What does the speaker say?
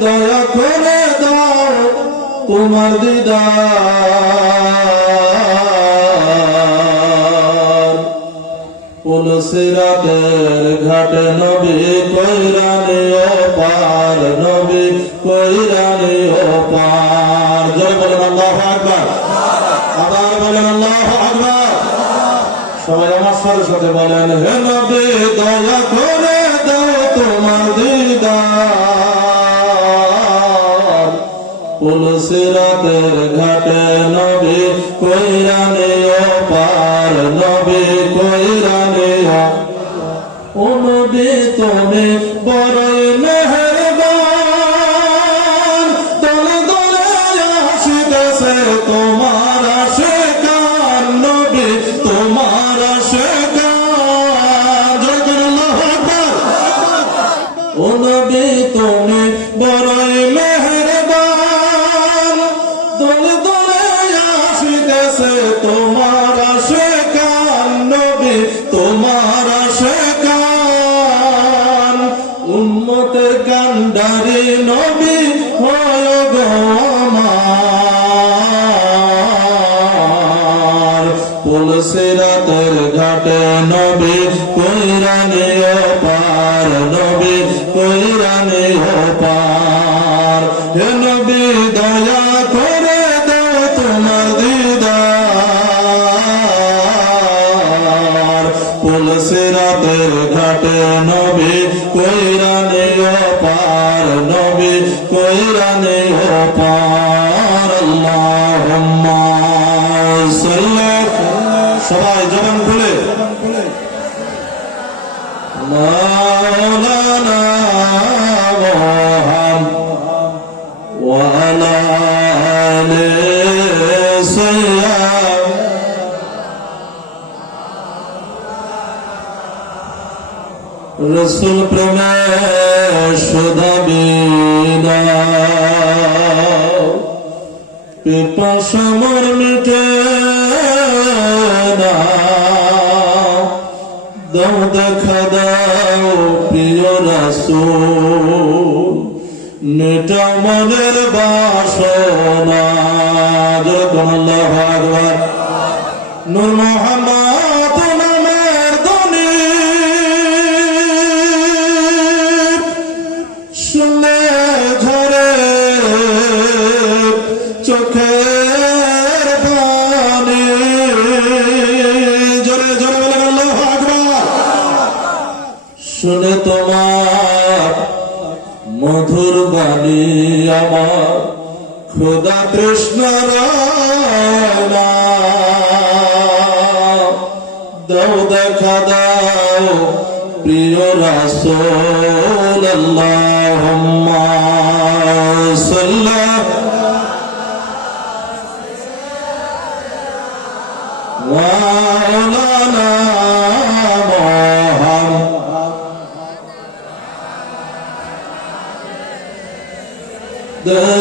দয়া করে দাও তোমার দিদার। পুলসিরাতের ঘাটে নবী কইরানি ও পার, নবী কইরানি ও পার। জয় বলেন আল্লাহু আকবার। আবার বলেন আল্লাহু আকবার। সবাই আমার সাথে সাথে বলেন, হে নবী, দয়া করে দাও তোমার দিদার। পুলসিরাতের ঘাটে নবী কইরানি পার নবী কইরানি ও নবী তুমি বড়ই মেহেরবান। দলে তোমার আশেকান নবী, তোমার আশেকান জয় করে আল্লাহু আকবার। ও নবী তুমি বড়ই মেহেরবান আসিতেছে তোমার আশেকান নবী, তোমার আশেকান। উম্মতের কান্ডারি নবী, হয় গো আমার। পুলসিরাতের ঘাটে নবী কইরানি কইরানে অপার নবী কইরানে অপার আল্লাহুম্মা। সবাই জবান খুলে। মাওলানা মুহাম্মদ ওয়া আলা রসুল প্রেমে সুধাবিনা পিপাসমর মিটে দেখা দাও প্রিয় রাসূল। নেটা মনের বাসনা আকবার নূর মোহাম্মদ চোখের পানি জোরে জোরে বলেন, আল্লাহু আকবার। শুনে তোমার মধুর বাণী আমার খোদা কৃষ্ণ দাও, দেখা, দাও, প্রিয় রাসূল আল্লাহুম্মা সাল্লাল্লাহু